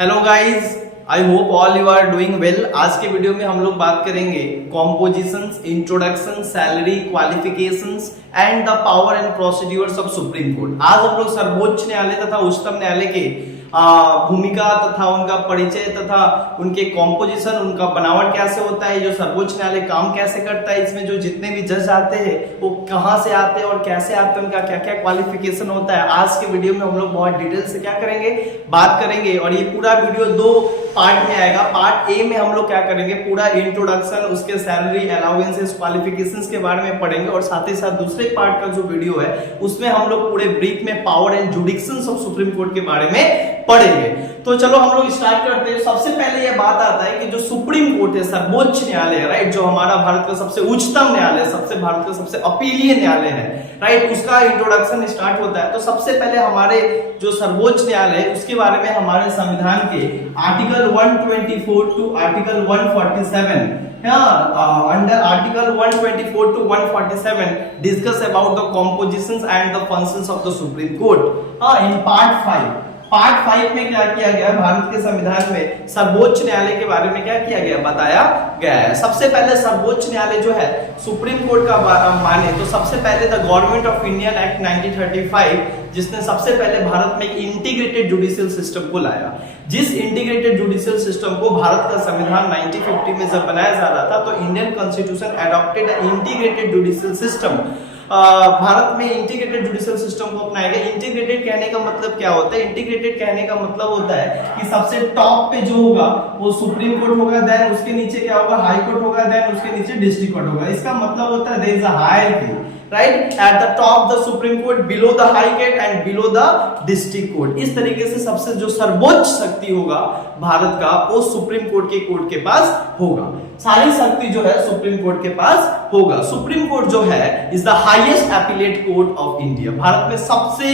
Hello guys, I hope all you are doing well. आज के video में हम लोग बात करेंगे compositions, introduction, salary, qualifications and the power and procedures of supreme court. आज हम लोग सर्वोच्च न्यायालय तथा उच्चतम न्यायालय के भूमिका तथा उनका परिचय तथा उनके कॉम्पोजिशन, उनका बनावट कैसे होता है, जो सर्वोच्च न्यायालय काम कैसे करता है, इसमें जो जितने भी जज आते हैं वो कहाँ से आते हैं और कैसे आते हैं, उनका क्या क्या क्वालिफिकेशन होता है। आज के वीडियो में हम लोग बहुत डिटेल से क्या करेंगे, बात करेंगे। और ये पूरा वीडियो दो पार्ट में आएगा। पार्ट ए में हम लोग क्या करेंगे, पूरा इंट्रोडक्शन, उसके सैलरी, अलाउंसेस, क्वालिफिकेशंस के बारे में पढ़ेंगे। और साथ ही साथ दूसरे पार्ट का जो वीडियो है उसमें हम लोग पूरे ब्रीफ में power and jurisdictions of supreme Court के बारे में पढ़ेंगे। तो चलो हम लोग स्टार्ट करते हैं। सबसे पहले यह बात आता है कि जो सुप्रीम कोर्ट है, सर्वोच्च न्यायालय, राइट, जो हमारा भारत का सबसे उच्चतम न्यायालय, भारत का सबसे अपीलीय न्यायालय है, राइट, उसका इंट्रोडक्शन स्टार्ट होता है। तो सबसे पहले हमारे जो सर्वोच्च न्यायालय है उसके बारे में हमारे संविधान के article 124 to article 147, under article 124 to 147 discuss about the compositions and the functions of the Supreme Court. In part 5 में क्या किया गया, भारत के संविधान में सर्वोच्च न्यायालय के बारे में क्या किया गया, बताया गया है। सबसे पहले सर्वोच्च न्यायालय जो है सुप्रीम कोर्ट का माने तो सबसे पहले the government of Indian act 1935, जिसने सबसे पहले भारत में इंटीग्रेटेड जुडिशियल सिस्टम को लाया। जिस इंटीग्रेटेड जुडिशियल सिस्टम को भारत का संविधान 1950 में जब बनाया जा रहा था, तो Indian constitution adopted integrated judicial system. Bharat में इंटीग्रेटेड जुडिशियल सिस्टम को अपनाया गया। इंटीग्रेटेड कहने का मतलब क्या होता है, इंटीग्रेटेड कहने का मतलब होता है कि सबसे टॉप पे जो होगा वो सुप्रीम कोर्ट होगा, देन उसके नीचे क्या होगा, हाई कोर्ट होगा, देन उसके नीचे डिस्ट्रिक्ट कोर्ट होगा। इसका मतलब होता है there is a hierarchy, right, at the top the supreme court, below the high court and below the district court. इस तरीके से सबसे जो सर्वोच्च शक्ति होगा भारत का वो सुप्रीम कोर्ट के पास होगा। सारी शक्ति जो है सुप्रीम कोर्ट के पास होगा। सुप्रीम कोर्ट जो है is the highest appellate court of India, Bharat में सबसे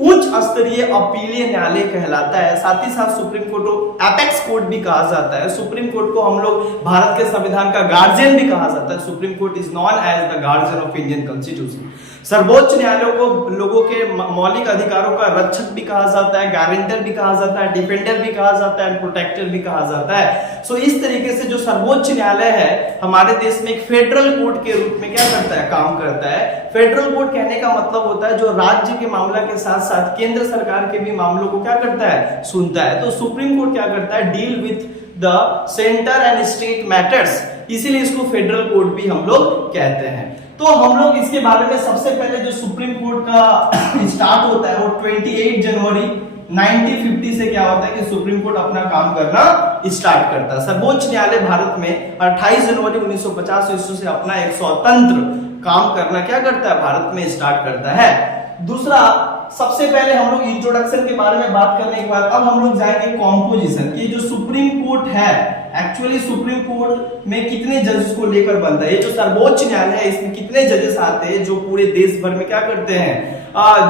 उच्च स्तरीय अपीलीय न्यायालय कहलाता है। साथ ही साथ सुप्रीम कोर्ट को एपेक्स कोर्ट भी कहा जाता है। सुप्रीम कोर्ट को हम लोग भारत के संविधान का गार्जियन भी कहा जाता है। Supreme court is known as the guardian of Indian constitution. सर्वोच्च न्यायालय को लोगों के मौलिक अधिकारों का रक्षक भी कहा जाता है, गारंटर भी कहा जाता है, डिफेंडर भी कहा जाता है, प्रोटेक्टर भी कहा जाता है। सो इस तरीके से जो सर्वोच्च न्यायालय है हमारे देश में एक फेडरल कोर्ट के रूप में क्या करता है, काम करता है। फेडरल कोर्ट कहने का मतलब होता है जो राज्य के मामला के साथ साथ केंद्र सरकार के भी मामलों को क्या करता है, सुनता है। तो सुप्रीम कोर्ट क्या करता है, deal with the centre and state matters, इसीलिए इसको फेडरल कोर्ट भी हम लोग कहते हैं। तो हम लोग इसके बारे में सबसे पहले जो सुप्रीम कोर्ट का स्टार्ट होता है वो 28 जनवरी 1950 से क्या होता है कि सुप्रीम कोर्ट अपना काम करना स्टार्ट करता है। सर्वोच्च न्यायालय भारत में 28 जनवरी 1950 ईस्वी से अपना एक स्वतंत्र काम करना क्या करता है, भारत में स्टार्ट करता है। दूसरा, सबसे पहले हम लोग इंट्रोडक्शन के बारे में बात करने के बाद अब हम लोग जाएंगे कॉम्पोजिशन की। जो सुप्रीम कोर्ट है, एक्चुअली सुप्रीम कोर्ट में कितने जजेस को लेकर बनता है, ये जो सर्वोच्च न्यायालय है इसमें कितने जजेस आते हैं जो पूरे देश भर में क्या करते हैं,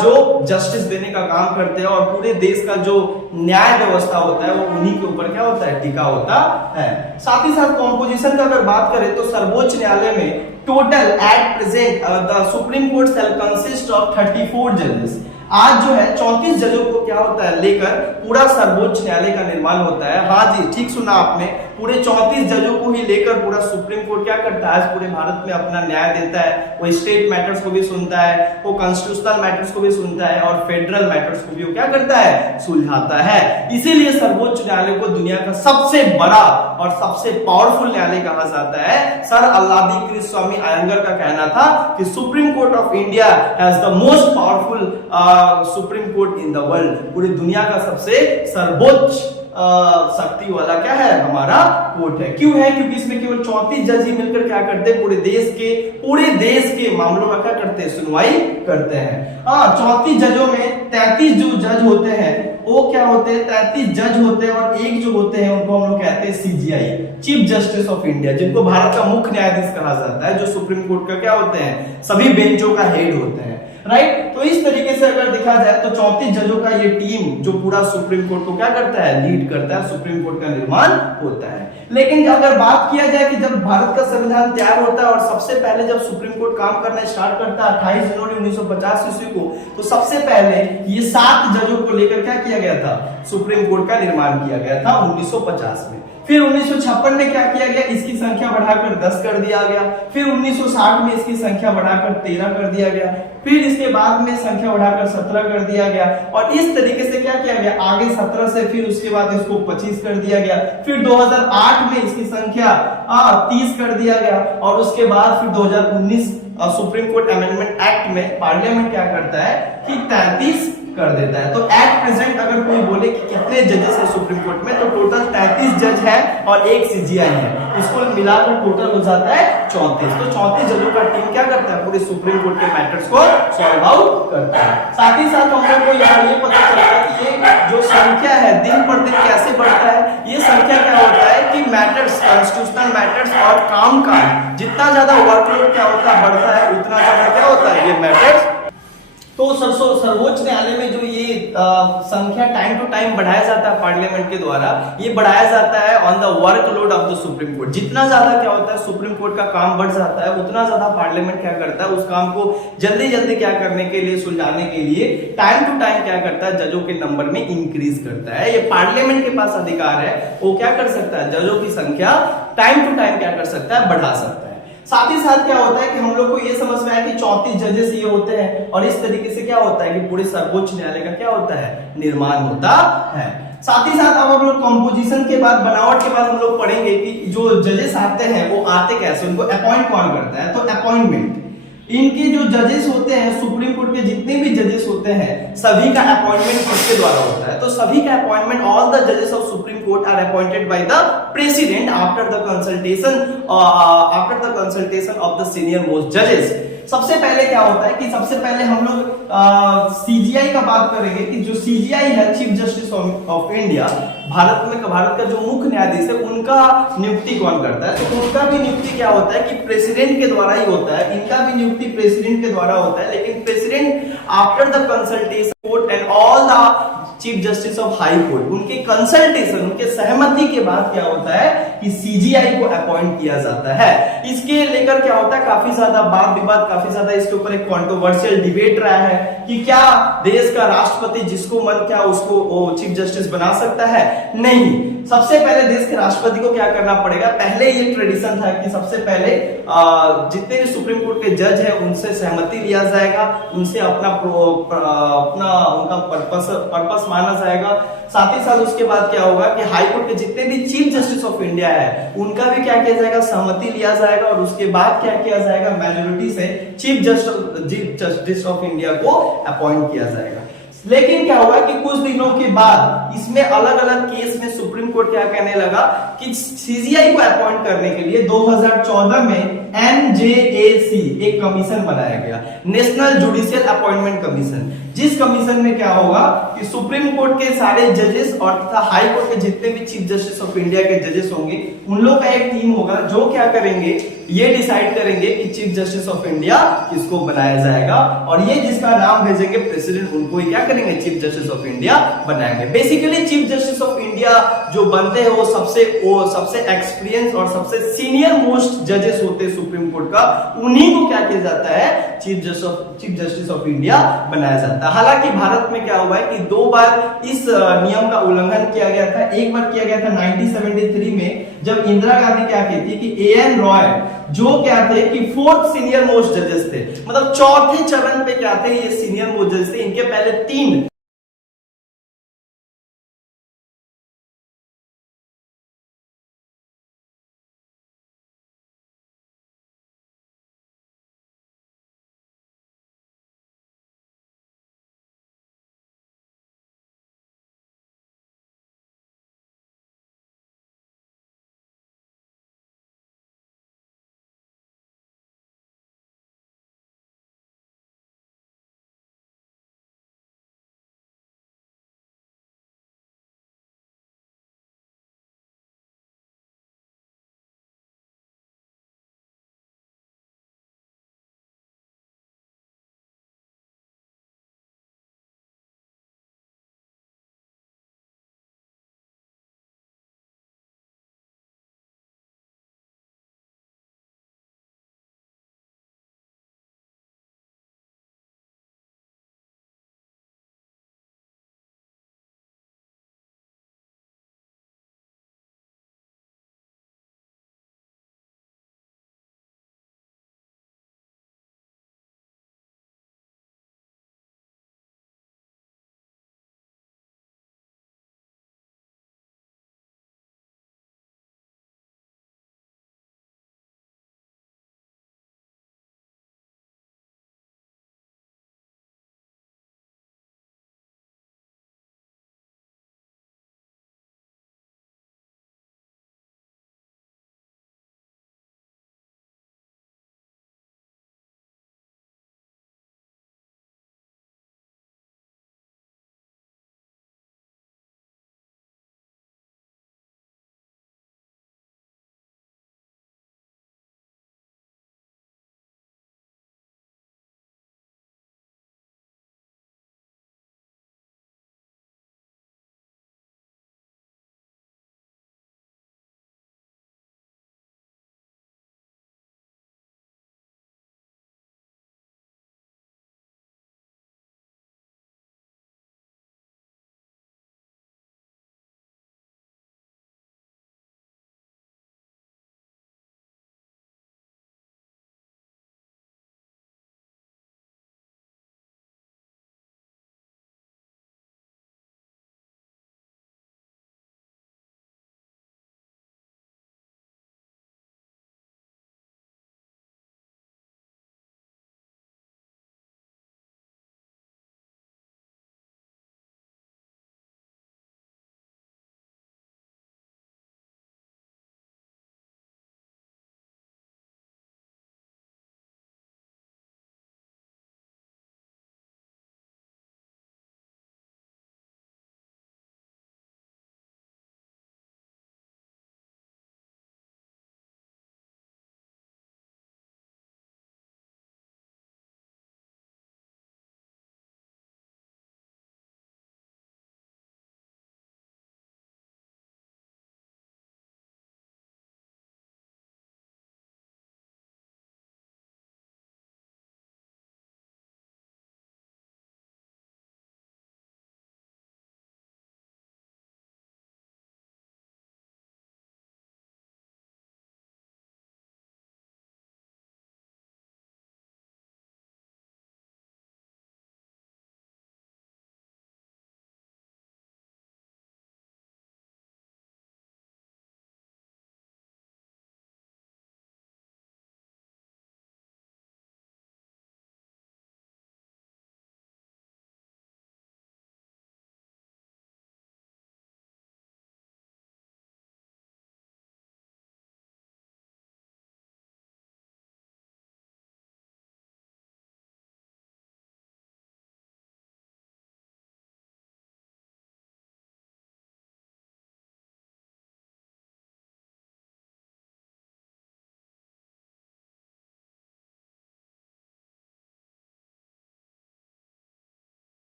जो जस्टिस देने का काम करते हैं। और पूरे देश का जो न्याय व्यवस्था होता है वो उन्हीं के ऊपर क्या होता है, टिका होता है। साथ ही साथ कॉम्पोजिशन का अगर बात करें तो सर्वोच्च न्यायालय में total at present the supreme court shell consist of 34 जजेस। आज जो है 34 जजों को क्या होता है लेकर पूरा सर्वोच्च न्यायालय का निर्माण होता है। हाँ जी, ठीक सुना आपने, पूरे 34 जजों को ही लेकर पूरा सुप्रीम कोर्ट क्या करता है, आज पूरे भारत में अपना न्याय देता है। वो स्टेट मैटर्स को भी सुनता है, वो कॉन्स्टिट्यूशनल मैटर्स को भी सुनता है और फेडरल मैटर्स को भी वो क्या करता है, सुलझाता है। इसीलिए सर्वोच्च न्यायालय को दुनिया का सबसे बड़ा और सबसे पावरफुल न्यायालय कहा जाता है। सर अल्लादीन स्वामी अयंगर का कहना था कि supreme court of India has the most powerful supreme court in the world, पूरी दुनिया का सबसे सर्वोच्च शक्ति वाला क्या है, हमारा कोर्ट है। क्यों है, क्योंकि इसमें केवल 34 जज ही मिलकर क्या करते हैं, पूरे देश के मामलों का क्या करते हैं, सुनवाई करते हैं। 34 जजों में 33 जो जज होते हैं वो क्या होते हैं, 33 जज होते हैं और एक जो होते हैं उनको हम लोग कहते हैं CGI, chief justice of India, जिनको भारत का मुख्य न्यायाधीश कहा जाता है, जो सुप्रीम कोर्ट का क्या होते हैं, सभी बेंचों का हेड होते हैं, राइट। तो तो इस तरीके से अगर देखा जाए तो 34 जजों का ये टीम जो पूरा सुप्रीम कोर्ट को क्या करता है, लीड करता है, सुप्रीम कोर्ट का निर्माण होता है। लेकिन अगर बात किया जाए कि जब भारत का संविधान तैयार होता है और सबसे पहले जब सुप्रीम कोर्ट काम करना स्टार्ट करता है 28 जनवरी 1950 ईस्वी को, तो सबसे पहले ये 7 जजों को लेकर क्या किया गया था, सुप्रीम कोर्ट का निर्माण किया गया था 1950 में। फिर 1956 में क्या किया गया, इसकी संख्या बढ़ाकर 10 कर दिया गया। फिर 1960 में इसकी संख्या बढ़ाकर 13 कर दिया गया। फिर इसके बाद में संख्या बढ़ाकर 17 कर दिया गया। और इस तरीके से क्या किया गया, आगे 17 से फिर उसके बाद इसको 25 कर दिया गया। फिर 2008 में इसकी संख्या 30 कर दिया गया। और उसके बाद फिर 2019 सुप्रीम कोर्ट अमेंडमेंट एक्ट में पार्लियामेंट क्या करता है कि 33 कर देता है। तो एट प्रेजेंट अगर कोई बोले कि कितने जजेस है सुप्रीम कोर्ट में, तो टोटल 33 जज है और एक सीजीआई है, इसको मिलाकर टोटल हो जाता है 34। तो 34 जजों का टीम क्या करता है, पूरे सुप्रीम कोर्ट के मैटर्स को सॉल्व आउट करता है। साथ ही साथ हम लोग को यहाँ ये पता चलता है कि ये जो संख्या है दिन पर दिन कैसे बढ़ता है। ये संख्या क्या होता है कि मैटर्स, कॉन्स्टिट्यूशनल मैटर्स और काम का जितना ज्यादा वर्कलोड क्या होता है, बढ़ता है, उतना ज्यादा क्या होता है, ये मैटर्स। तो सर्वोच्च न्यायालय में जो ये संख्या टाइम टू टाइम बढ़ाया जाता है पार्लियामेंट के द्वारा, ये बढ़ाया जाता है on the workload of the supreme court. जितना ज्यादा क्या होता है सुप्रीम कोर्ट का काम बढ़ जाता है, उतना ज्यादा पार्लियामेंट क्या करता है, उस काम को जल्दी जल्दी क्या करने के लिए, सुलझाने के लिए टाइम टू टाइम क्या करता है, जजों के नंबर में इंक्रीज करता है। ये पार्लियामेंट के पास अधिकार है, वो क्या कर सकता है, जजों की संख्या टाइम टू टाइम क्या कर सकता है, बढ़ा सकता है। साथ ही साथ क्या होता है कि हम लोग को ये समझ में आया कि 34 जजेस ये होते हैं और इस तरीके से क्या होता है कि पूरे सर्वोच्च न्यायालय का क्या होता है, निर्माण होता है। साथ ही साथ अब हम लोग कंपोजिशन के बाद, बनावट के बाद हम लोग पढ़ेंगे कि जो जजेस आते हैं वो आते कैसे, उनको अपॉइंट कौन करता है। तो अपॉइंटमेंट, इनके जो जजेस होते हैं सुप्रीम कोर्ट के जितने भी जजेस होते हैं सभी का अपॉइंटमेंट किसके द्वारा होता है, तो सभी का अपॉइंटमेंट, ऑल द जजेस of supreme court are appointed by the president after the consultation of the senior most जजेस। सबसे पहले क्या होता है कि सबसे पहले हम लोग सीजीआई का बात करेंगे कि जो सीजीआई है, chief justice of India, Bharat का जो मुख्य न्यायाधीश है, उनका नियुक्ति कौन करता है। तो उनका भी नियुक्ति क्या होता है कि प्रेसिडेंट के द्वारा ही होता है। इनका भी नियुक्ति प्रेसिडेंट के द्वारा होता है, लेकिन president after the consultation court and all the chief justice of high court, उनके कंसल्टेशन, उनके सहमति के बाद क्या होता है कि सीजीआई को अपॉइंट किया जाता है। इसके लेकर क्या होता है, काफी ज्यादा वाद विवाद, काफी ज्यादा इसके ऊपर एक कंट्रोवर्शियल डिबेट रहा है कि क्या देश का राष्ट्रपति जिसको मन क्या उसको चीफ जस्टिस बना सकता है। नहीं, सबसे पहले देश के राष्ट्रपति को क्या करना पड़ेगा, पहले ये ट्रेडिशन था कि सबसे पहले जितने भी सुप्रीम कोर्ट के जज है उनसे सहमति लिया जाएगा, उनसे अपना उनका पर्पस माना जाएगा। साथ ही साथ उसके बाद क्या होगा कि हाई कोर्ट के जितने भी चीफ जस्टिस ऑफ इंडिया है उनका भी क्या किया जाएगा, सहमति लिया जाएगा। और उसके बाद क्या किया जाएगा, मेजोरिटी से चीफ जस्टिस ऑफ इंडिया को अपॉइंट किया जाएगा। लेकिन क्या हुआ कि कुछ दिनों के बाद इसमें अलग अलग केस में सुप्रीम कोर्ट क्या कहने लगा कि सीजीआई को अपॉइंट करने के लिए 2014 में एनजेएसी एक कमीशन बनाया गया, नेशनल जुडिशियल अपॉइंटमेंट कमीशन। जिस कमीशन में क्या होगा कि सुप्रीम कोर्ट के सारे जजेस और तथा हाई कोर्ट के जितने भी चीफ जस्टिस ऑफ इंडिया के जजेस होंगे, उन लोग का एक टीम होगा जो क्या करेंगे, ये डिसाइड करेंगे कि चीफ जस्टिस ऑफ इंडिया किसको बनाया जाएगा। और ये जिसका नाम भेजेंगे प्रेसिडेंट, उनको क्या करेंगे, चीफ जस्टिस ऑफ इंडिया बनाएंगे। Basically chief justice of India जो बनते हैं वो सबसे एक्सपीरियंस और सबसे सीनियर मोस्ट जजेस होते हैं सुप्रीम कोर्ट का, उन्हीं को क्या किया जाता है, चीफ जस्टिस ऑफ इंडिया बनाया जाता है। हालांकि भारत में क्या हुआ है कि 2 बार इस नियम का उल्लंघन किया गया था। एक बार किया गया था 1973 में, जब इंदिरा गांधी क्या कहती कि एएन रॉय जो क्या थे कि 4th सीनियर मोस्ट जजेस थे, मतलब चौथे चरण पे क्या थे, ये सीनियर मोस्ट जजेस थे। इनके पहले 3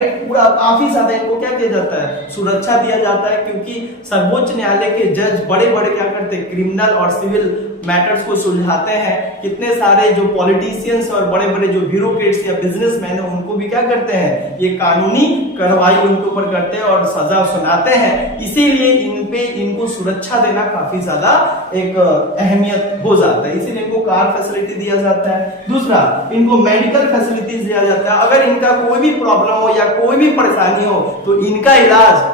पूरा काफी ज्यादा इनको क्या किया जाता है, सुरक्षा दिया जाता है, क्योंकि सर्वोच्च न्यायालय के जज बड़े बड़े क्या करते हैं, क्रिमिनल और सिविल मैटर्स को सुलझाते हैं। कितने सारे जो पॉलिटिशियंस और बड़े बड़े जो ब्यूरोक्रेट्स या बिजनेसमैन है उनको भी क्या करते हैं, ये कानूनी कार्रवाई उनके ऊपर करते हैं और सजा सुनाते हैं। इसीलिए इनको सुरक्षा देना काफी ज्यादा एक अहमियत हो जाता है, इसीलिए इनको कार फैसिलिटी दिया जाता है। दूसरा, इनको मेडिकल फैसिलिटीज दिया जाता है। अगर इनका कोई भी प्रॉब्लम हो या कोई भी परेशानी हो तो इनका इलाज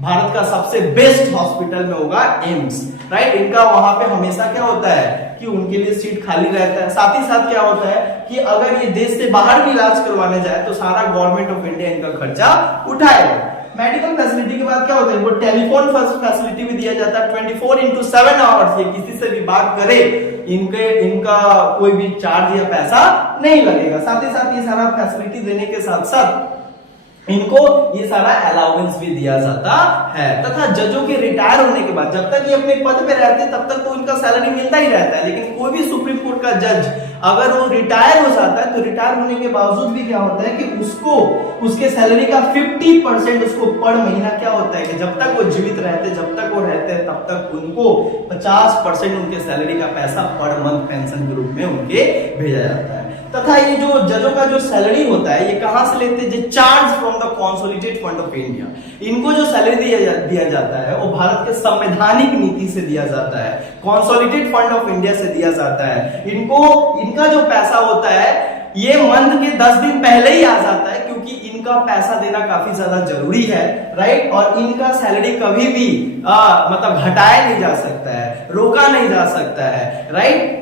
भारत का सबसे बेस्ट हॉस्पिटल में होगा, एम्स, राइट। इनका वहां पे हमेशा क्या होता है कि उनके लिए सीट खाली रहता है। साथ ही साथ क्या होता है कि अगर ये देश से बाहर भी इलाज करवाने जाए तो सारा गवर्नमेंट ऑफ इंडिया इनका खर्चा उठाएगा। मेडिकल फैसिलिटी के बाद क्या होता है, इनको टेलीफोन फैसिलिटी भी दिया जाता है 24/7 आवर्स। ये किसी से भी बात करे इनका कोई भी चार्ज या पैसा नहीं लगेगा। साथ ही साथ ये सारा फैसिलिटी देने के साथ साथ इनको ये सारा अलाउंस भी दिया जाता है। तथा जजों के रिटायर होने के बाद जब तक ये अपने पद पे रहते हैं तब तक तो इनका सैलरी मिलता ही रहता है। लेकिन कोई भी सुप्रीम कोर्ट का जज अगर वो रिटायर हो जाता है तो रिटायर होने के बावजूद भी क्या होता है कि उसको उसके सैलरी का 50% उसको पर महीना क्या होता है कि जब तक वो जीवित रहते, जब तक वो रहते हैं तब तक उनको 50% उनके सैलरी का पैसा पर मंथ पेंशन के रूप में उनके भेजा जाता है। तथा ये जो जजों का जो सैलरी होता है ये कहां से लेते हैं, charge from the consolidated fund of India. इनको जो सैलरी दिया जाता है वो भारत के संवैधानिक नीति से दिया जाता है, कंसोलिडेटेड फंड ऑफ इंडिया से दिया जाता है। इनका जो पैसा होता है ये मंथ के 10 दिन पहले ही आ जाता है, क्योंकि इनका पैसा देना काफी ज्यादा जरूरी है, राइट। और इनका सैलरी कभी भी मतलब घटाया नहीं जा सकता है, रोका नहीं जा सकता है, राइट।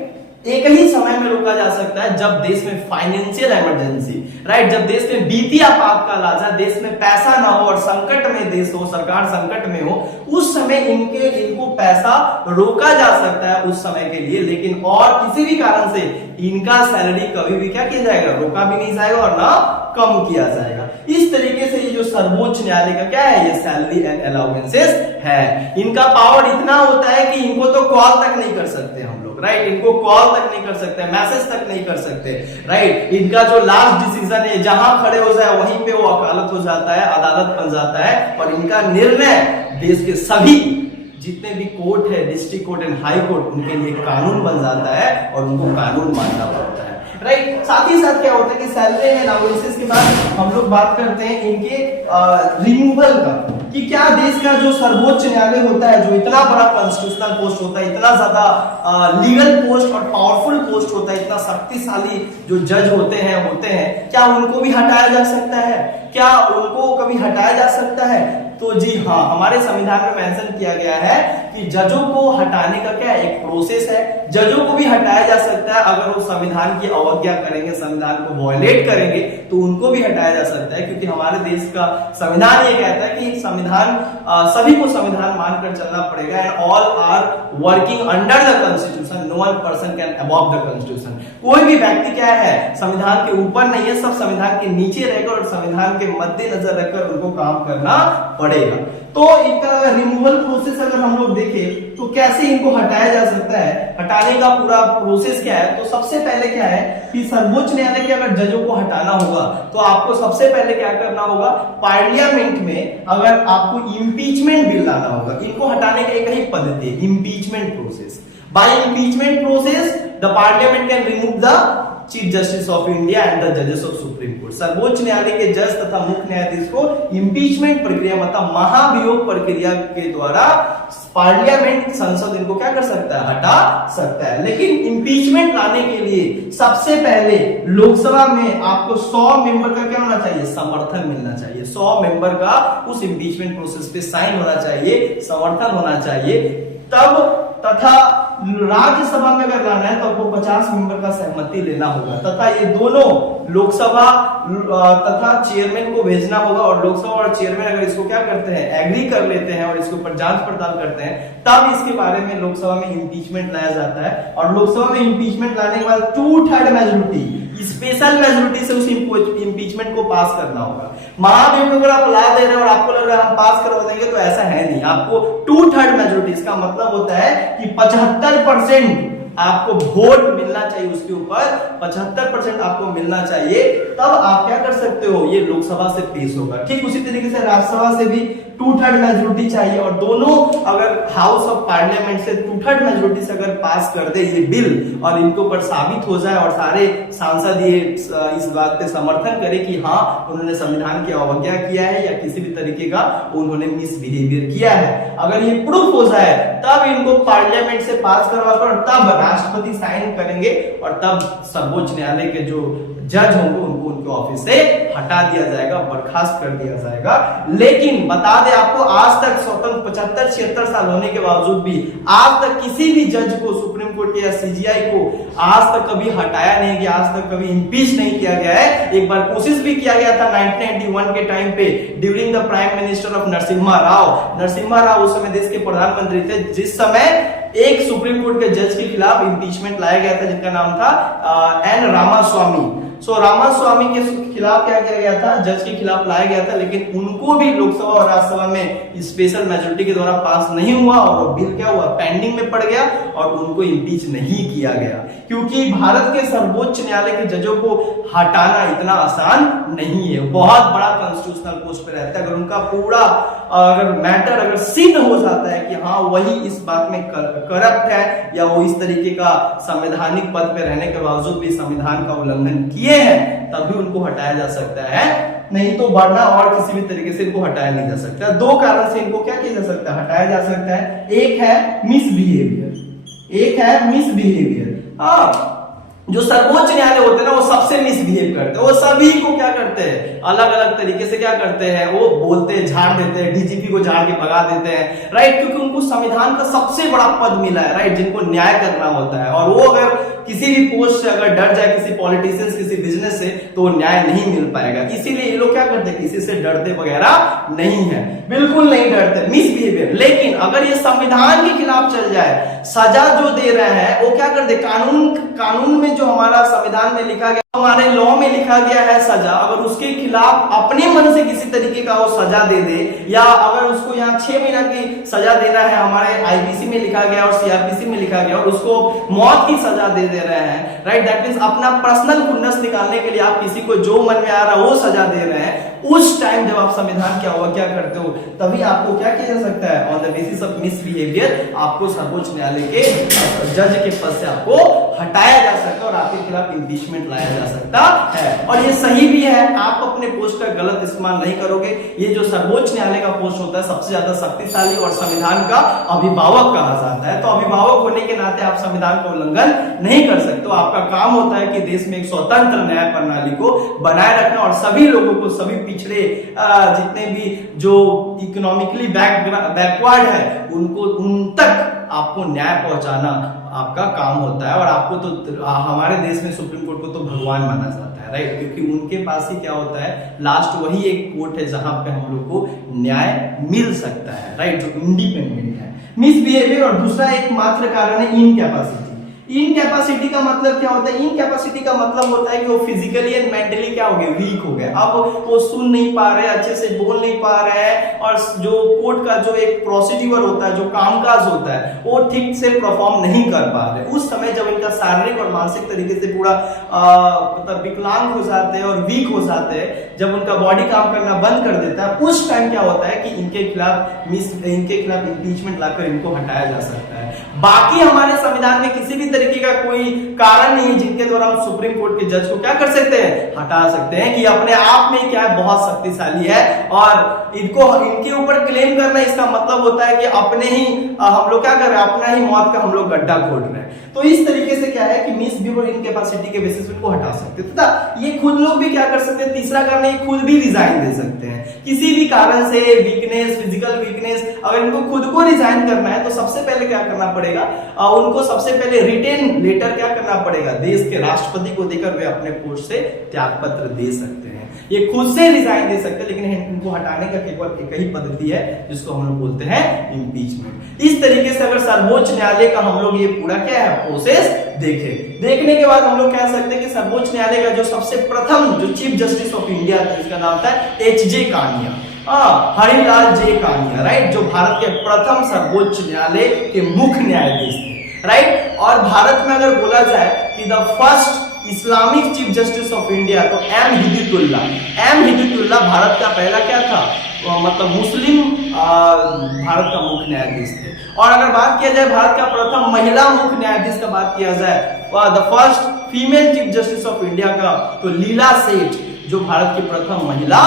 एक ही समय में रोका जा सकता है जब देश में फाइनेंशियल इमरजेंसी, राइट, जब देश में वित्तीय आपातकाल आ जाए, देश में पैसा ना हो और संकट में देश हो, सरकार संकट में हो, उस समय इनको पैसा रोका जा सकता है उस समय के लिए। लेकिन और किसी भी कारण से इनका सैलरी कभी भी क्या किया जाएगा, रोका भी नहीं जाएगा और ना कम किया जाएगा। इस तरीके से ये जो सर्वोच्च न्यायालय का क्या है, ये सैलरी एंड अलाउंसेस है। इनका पावर इतना होता है कि इनको तो कॉल तक नहीं कर सकते हम लोग, राइट। इनको कॉल तक नहीं कर सकते, मैसेज तक नहीं कर सकते, राइट। इनका जो लास्ट डिसीजन है जहां खड़े हो जाए वहीं पे वो वकालत हो जाता है, अदालत बन जाता है। और इनका निर्णय देश के सभी जितने भी कोर्ट है, district court and high court, उनके लिए कानून बन जाता है और उनको कानून मानना पड़ता है, राइट। साथ ही साथ क्या होता है कि सैलरी एंड अलाउंसेस के बाद हम लोग बात करते हैं इनके रिमूवल का, कि क्या देश का जो सर्वोच्च न्यायालय होता है, जो इतना बड़ा कॉन्स्टिट्यूशनल पोस्ट होता है, इतना ज्यादा लीगल पोस्ट और पावरफुल पोस्ट होता है, इतना शक्तिशाली जो जज होते हैं, क्या उनको भी हटाया जा सकता है? क्या उनको कभी हटाया जा सकता है? तो जी हाँ, हमारे संविधान में मेंशन किया गया है कि जजों को हटाने का क्या एक प्रोसेस है। जजों को भी हटाया जा सकता है अगर वो संविधान की अवज्ञा करेंगे, संविधान को वायलेट करेंगे तो उनको भी हटाया जा सकता है, क्योंकि हमारे देश का संविधान ये कहता है कि संविधान सभी को संविधान मानकर चलना पड़ेगा। And all are working under the constitution, no one person can above the constitution. कोई भी व्यक्ति क्या है, संविधान के ऊपर नहीं है, सब संविधान के नीचे रहकर और संविधान के मद्देनजर रखकर उनको काम करना पड़ेगा। तो इनका रिमूवल प्रोसेस अगर हम लोग देखें तो कैसे इनको हटाया जा सकता है, हटाने का पूरा प्रोसेस क्या है। तो सबसे पहले क्या है कि सर्वोच्च न्यायालय के अगर जजों को हटाना होगा तो आपको सबसे पहले क्या करना होगा, पार्लियामेंट में अगर आपको इम्पीचमेंट बिल लाना होगा। इनको हटाने का एक ही पद्धति है, impeachment process. By impeachment process the parliament can remove the chief justice of India and the जजेस ऑफ सुप्रीम कोर्ट। सर्वोच्च न्यायालय के जज तथा मुख्य न्यायाधीश को इम्पीचमेंट प्रक्रिया मतलब महाभियोग प्रक्रिया के द्वारा पार्लियामेंट, संसद इनको क्या कर सकता है, हटा सकता है। लेकिन इम्पीचमेंट लाने के लिए सबसे पहले लोकसभा में आपको 100 मेंबर का क्या होना चाहिए, समर्थन मिलना चाहिए। 100 मेंबर का उस इम्पीचमेंट प्रोसेस पे साइन होना चाहिए, समर्थन होना चाहिए। तब तथा राज्यसभा में अगर लाना है तो आपको 50 मेंबर का सहमति लेना होगा। तथा ये दोनों लोकसभा तथा चेयरमैन को भेजना होगा, और लोकसभा और चेयरमैन अगर इसको क्या करते हैं, एग्री कर लेते हैं और इसके ऊपर जांच पड़ताल करते हैं, तब इसके बारे में लोकसभा में इम्पीचमेंट लाया जाता है। और लोकसभा में इम्पीचमेंट लाने के बाद 2/3 मेजोरिटी, स्पेशल मेजोरिटी से उस इम्पीचमेंट को पास करना होगा। महाभियोग अगर आप ला दे रहे हैं और आपको लग रहा है हम पास करवा देंगे, तो ऐसा है नहीं। आपको 2/3 मेजोरिटी, इसका मतलब होता है कि 75% आपको वोट मिलना चाहिए उसके ऊपर, 75% आपको मिलना चाहिए, तब आप क्या कर सकते हो, ये लोकसभा से पेश होगा। ठीक उसी तरीके से राज्यसभा से भी 2/3 मेजोरिटी चाहिए, और दोनों अगर हाउस ऑफ पार्लियामेंट से 2/3 मेजोरिटी से अगर पास कर दे ये बिल और इनके ऊपर साबित हो जाए और सारे सांसद ये इस बात पे समर्थन करे कि हाँ उन्होंने संविधान की अवज्ञा किया है या किसी भी तरीके का उन्होंने मिसबिहेवियर किया है, अगर ये प्रूफ हो जाए तब इनको पार्लियामेंट से पास करवाकर और तब राष्ट्रपति साइन करेंगे और तब सर्वोच्च न्यायालय के जो जज होंगे उनको उनके ऑफिस से हटा दिया जाएगा, बर्खास्त कर दिया जाएगा। लेकिन बता दें आपको, आज तक स्वतंत्र 75-76 साल होने के बावजूद भी आज तक किसी भी जज को, सुप्रीम कोर्ट के या सीजीआई को आज तक कभी हटाया नहीं गया, आज तक कभी इम्पीच नहीं किया गया है। एक बार कोशिश भी किया गया था 1991 के टाइम पे, during the prime minister of Narasimha Rao. Narasimha Rao उस समय देश के प्रधानमंत्री थे, जिस समय एक सुप्रीम कोर्ट के जज के खिलाफ इम्पीचमेंट लाया गया था जिनका नाम था एन रामास्वामी। सो रामास्वामी के खिलाफ क्या किया गया था, जज के खिलाफ लाया गया था, लेकिन उनको भी लोकसभा और राज्यसभा में स्पेशल मेजोरिटी के द्वारा पास नहीं हुआ और वो बिल क्या हुआ, पेंडिंग में पड़ गया और उनको इम्पीच नहीं किया गया, क्योंकि भारत के सर्वोच्च न्यायालय के जजों को हटाना इतना आसान नहीं है। बहुत बड़ा कॉन्स्टिट्यूशनल पोस्ट पे रहता है, अगर उनका पूरा अगर मैटर अगर सिद्ध हो जाता है कि हाँ वही इस बात में करप्ट है या वो इस तरीके का संवैधानिक पद पे रहने के बावजूद भी संविधान का उल्लंघन किए हैं, तब भी उनको हटाया जा सकता है, नहीं तो वरना और किसी भी तरीके से इनको हटाया नहीं जा सकता। दो कारण से इनको क्या किया जा सकता है, हटाया जा सकता है। एक है मिसबिहेवियर, एक है मिसबिहेवियर। हाँ, जो सर्वोच्च न्यायालय होते हैं ना वो सबसे मिसबिहेव करते हैं, वो सभी को क्या करते हैं, अलग अलग तरीके से क्या करते हैं, वो बोलते हैं, झाड़ देते हैं, डीजीपी को झाड़ के भगा देते हैं, राइट, क्योंकि उनको संविधान का सबसे बड़ा पद मिला है, राइट, जिनको न्याय करना होता है, और वो अगर किसी भी पोस्ट से अगर डर जाए, किसी पॉलिटिशियंस, किसी बिजनेस से, तो न्याय नहीं मिल पाएगा। इसीलिए ये लोग क्या करते हैं, किसी से डरते वगैरह नहीं है, बिल्कुल नहीं डरते, मिसबिहेवियर। लेकिन अगर ये संविधान के खिलाफ चल जाए, सजा जो दे रहे हैं वो क्या करते, कानून में जो हमारा संविधान में लिखा गया, हमारे लॉ में लिखा गया है सजा, अगर उसके खिलाफ अपने मन से किसी तरीके का वो सजा दे दे, या अगर उसको यहाँ 6 महीना की सजा देना है, हमारे आईपीसी में लिखा गया और सीआरपीसी में लिखा गया, और उसको मौत की सजा दे रहे हैं, राइट, दैट मींस अपना पर्सनल खुन्नस निकालने के लिए आप किसी को जो मन में आ रहा है वो सजा दे रहे हैं, उस टाइम जब आप संविधान क्या हुआ क्या करते हो, तभी आपको क्या किया जा सकता है, on the basis of misbehaviour आपको सर्वोच्च न्यायालय के जज के पद से आपको हटाया जा सकता है और आपके खिलाफ इम्पीचमेंट लाया जा सकता है। और ये सही भी है, आप अपने पोस्ट का गलत इस्तेमाल नहीं करोगे। ये जो सर्वोच्च न्यायालय का पोस्ट होता है सबसे ज्यादा शक्तिशाली और संविधान का अभिभावक कहा जाता है, तो अभिभावक होने के नाते आप संविधान का उल्लंघन नहीं कर सकते। तो आपका काम होता है कि देश में एक स्वतंत्र न्याय प्रणाली को बनाए रखना और सभी लोगों को, सभी पिछड़े जितने भी जो इकोनॉमिकली बैकवर्ड है उनको, उन तक आपको न्याय पहुंचाना आपका काम होता है। और आपको तो हमारे देश में सुप्रीम कोर्ट को तो भगवान माना जाता है, राइट, क्योंकि उनके पास ही क्या होता है, लास्ट वही एक कोर्ट है जहां पे हम लोग को न्याय मिल सकता है, राइट, जो इंडिपेंडेंट है। मिसबिहेवियर और दूसरा एकमात्र कारण है इनकैपेसिटी। इनकैपेसिटी का मतलब क्या होता है, इनकैपेसिटी का मतलब होता है कि वो फिजिकली एंड मेंटली क्या हो गए, वीक हो गए, अब वो सुन नहीं पा रहे, अच्छे से बोल नहीं पा रहे हैं, और जो कोर्ट का जो एक प्रोसीड्यूर होता है, जो कामकाज होता है, वो ठीक से परफॉर्म नहीं कर पा रहे। उस समय जब इनका शारीरिक और मानसिक तरीके से पूरा मतलब विकलांग हो जाते हैं और वीक हो जाते हैं, जब उनका बॉडी काम करना बंद कर देता है, उस टाइम क्या होता है कि इनके खिलाफ इम्पीचमेंट लाकर इनको हटाया जा सकता है। बाकी हमारे संविधान में किसी भी तरीके का कोई कारण नहीं है जिनके द्वारा हम सुप्रीम कोर्ट के जज को क्या कर सकते हैं, हटा सकते हैं, कि अपने आप में क्या है, बहुत शक्तिशाली है, और इनके ऊपर क्लेम करना इसका मतलब होता है कि अपने ही हम लोग क्या कर रहे हैं, अपना ही मौत का हम लोग गड्ढा खोद रहे हैं। तो इस तरीके से क्या है कि मिसबिहेवियर इनकैपेसिटी के बेसिस पे इनको हटा सकते हैं। तथा ये खुद लोग भी क्या कर सकते हैं, तीसरा कारण है खुद भी रिजाइन दे सकते हैं किसी भी कारण से, वीकनेस, फिजिकल वीकनेस, अगर इनको खुद को रिजाइन करना है तो सबसे पहले क्या करना पड़ेगा, उनको सबसे पहले रिटेन लेटर क्या करना पड़ेगा, देश के राष्ट्रपति को देकर वे अपने पोस्ट से त्यागपत्र दे सकते हैं। ये खुद से रिजाइन दे सकते हैं, लेकिन इनको हटाने का केवल एक ही पद्धति है जिसको हम लोग बोलते हैं इम्पीचमेंट। इस तरीके से अगर सर्वोच्च न्यायालय का हम लोग ये पूरा क्या है प्रोसेस देखने के बाद हम लोग कह सकते हैं कि सर्वोच्च न्यायालय का जो सबसे प्रथम जो चीफ जस्टिस ऑफ इंडिया था, जिसका नाम था एच.जे. कानिया, हरिलाल जे कानिया, राइट, जो भारत के प्रथम सर्वोच्च न्यायालय के मुख्य न्यायाधीश थे। राइट। और भारत में अगर बोला जाए कि the first Islamic chief justice of India तो एम हिदायतुल्लाह भारत का पहला क्या था, मतलब मुस्लिम भारत का मुख्य न्यायाधीश थे। और अगर बात किया जाए भारत का प्रथम महिला मुख्य न्यायाधीश का बात किया जाए, the first female chief justice of India का तो लीला सेठ, जो भारत की प्रथम महिला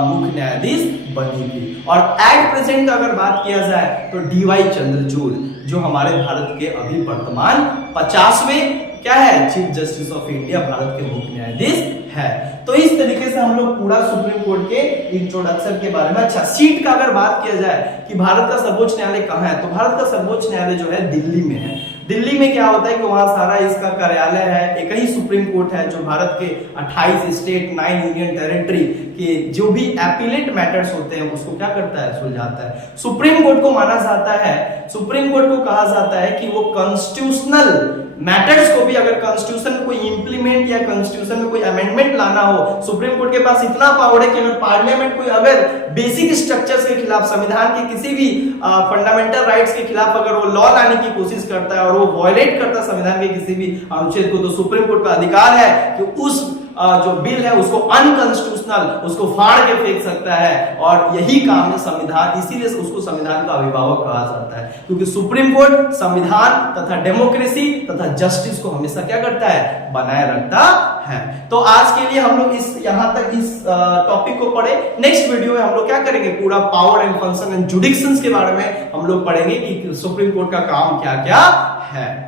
मुख्य न्यायाधीश बनी थी। और एट प्रेजेंट अगर बात किया जाए तो डीवाई चंद्रचूड़, जो हमारे भारत के अभी वर्तमान 50वें क्या है, chief justice of India, Bharat के मुख्य न्यायाधीश है। तो इस तरीके से हम लोग पूरा सुप्रीम कोर्ट के इंट्रोडक्शन के बारे में। अच्छा, सीट का अगर बात किया जाए कि भारत का सर्वोच्च न्यायालय कहाँ है, तो भारत का सर्वोच्च न्यायालय जो है दिल्ली में है। दिल्ली में क्या होता है कि वहां सारा इसका कार्यालय है, एक ही सुप्रीम कोर्ट है जो भारत के 28 स्टेट 9 यूनियन टेरिटरी के जो भी एपीलेट मैटर्स होते हैं उसको क्या करता है, सुलझाता है। सुप्रीम कोर्ट को माना जाता है, सुप्रीम कोर्ट को कहा जाता है कि वो कॉन्स्टिट्यूशनल मैटर्स को भी, अगर कॉन्स्टिट्यूशन में कोई इंप्लीमेंट या कॉन्स्टिट्यूशन में कोई अमेंडमेंट लाना हो, सुप्रीम कोर्ट के पास इतना पावर है कि अगर पार्लियामेंट कोई अगर बेसिक स्ट्रक्चर्स के खिलाफ, संविधान के किसी भी फंडामेंटल राइट्स के खिलाफ अगर वो लॉ लाने की कोशिश करता है और वो वायलेट करता है संविधान के किसी भी अनुच्छेद को, तो सुप्रीम कोर्ट का अधिकार है कि उस जो बिल है उसको अनकॉन्स्टिट्यूशनल, उसको फाड़ के फेंक सकता है। और यही काम है संविधान, इसीलिए उसको संविधान का अभिभावक कहा जाता है, क्योंकि सुप्रीम कोर्ट संविधान तथा डेमोक्रेसी तथा जस्टिस को हमेशा क्या करता है, बनाए रखता है। तो आज के लिए हम लोग यहां तक इस टॉपिक को पढ़े। नेक्स्ट वीडियो में हम लोग क्या करेंगे, पूरा पावर एंड फंक्शन एंड जुडिक्शंस के बारे में हम लोग पढ़ेंगे कि सुप्रीम कोर्ट का काम क्या क्या है।